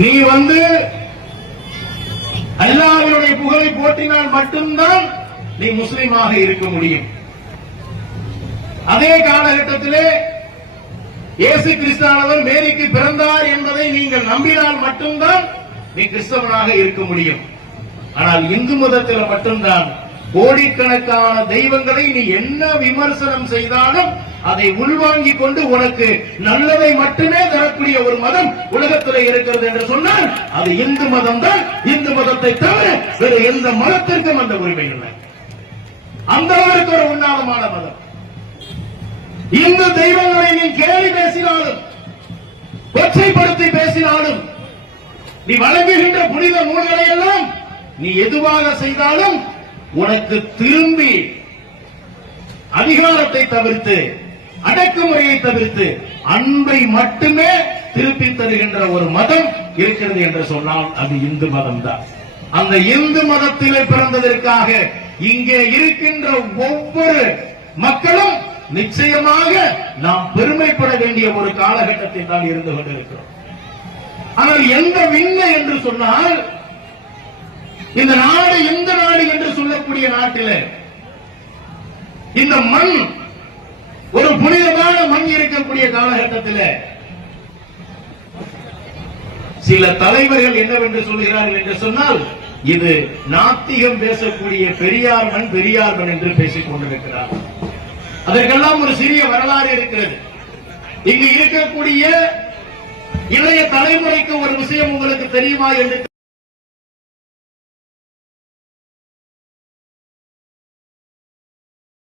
நீ வந்து அல்லாஹ்வினுடைய புகழை போற்றினால் மட்டும்தான் நீ முஸ்லீமாக இருக்க முடியும். அதே காலகட்டத்திலே இயேசு கிறிஸ்தானவர் மேரிக்கு பிறந்தார் என்பதை நீங்கள் நம்பினால் மட்டும்தான் நீ கிறிஸ்தவனாக இருக்க முடியும். ஆனால் இந்து மதத்தில் மட்டும்தான் கோடிக்கணக்கான தெய்வங்களை நீ என்ன விமர்சனம் செய்தாலும் அதை உள்வாங்கிக் கொண்டு உனக்கு நல்லதை மட்டுமே தரக்கூடிய ஒரு மதம் உலகத்தில் இருக்கிறது என்று சொன்னால் அது இந்து மதம் தான் இந்து மதத்தை தவிர வேறு எந்த மதத்திற்கும் அந்த உரிமை இல்லை. அந்த அளவிற்கு ஒரு உன்னாதமான மதம். இந்து தெய்வங்களை நீ கேலி பேசினாலும் கொச்சைப்படுத்தி பேசினாலும் நீ வழங்குகின்ற புனித நூல்களை எல்லாம் நீ எதுவாக செய்தாலும் உனக்கு திரும்பி அதிகாரத்தை தவிர்த்து அடக்குமுறையை தவிர்த்து அன்பை மட்டுமே திருப்பி தருகின்ற ஒரு மதம் இருக்கிறது என்று சொன்னால் அது இந்து மதம் தான் அந்த இந்து மதத்திலே பிறந்ததற்காக இங்கே இருக்கின்ற ஒவ்வொரு மக்களும் நிச்சயமாக நாம் பெருமைப்பட வேண்டிய ஒரு காலகட்டத்தில் தான் இருந்து கொண்டிருக்கிறோம். ஆனால் எந்த விண்ண என்று சொன்னால் இந்த நாடு எந்த நாடு என்று சொல்லக்கூடிய நாட்டில் இந்த மண் ஒரு புனிதமான மண் இருக்கக்கூடிய காலகட்டத்தில் சில தலைவர்கள் என்னவென்று சொல்கிறார்கள் என்று சொன்னால் இது நாத்திகம் பேசக்கூடிய பெரியார் மண் பெரியார் மண் என்று பேசிக் கொண்டிருக்கிறார். அதற்கெல்லாம் ஒரு சிறிய வரலாறு இருக்கிறது. இங்கு இருக்கக்கூடிய இளைய தலைமுறைக்கு ஒரு விஷயம் உங்களுக்கு தெரியுமா என்று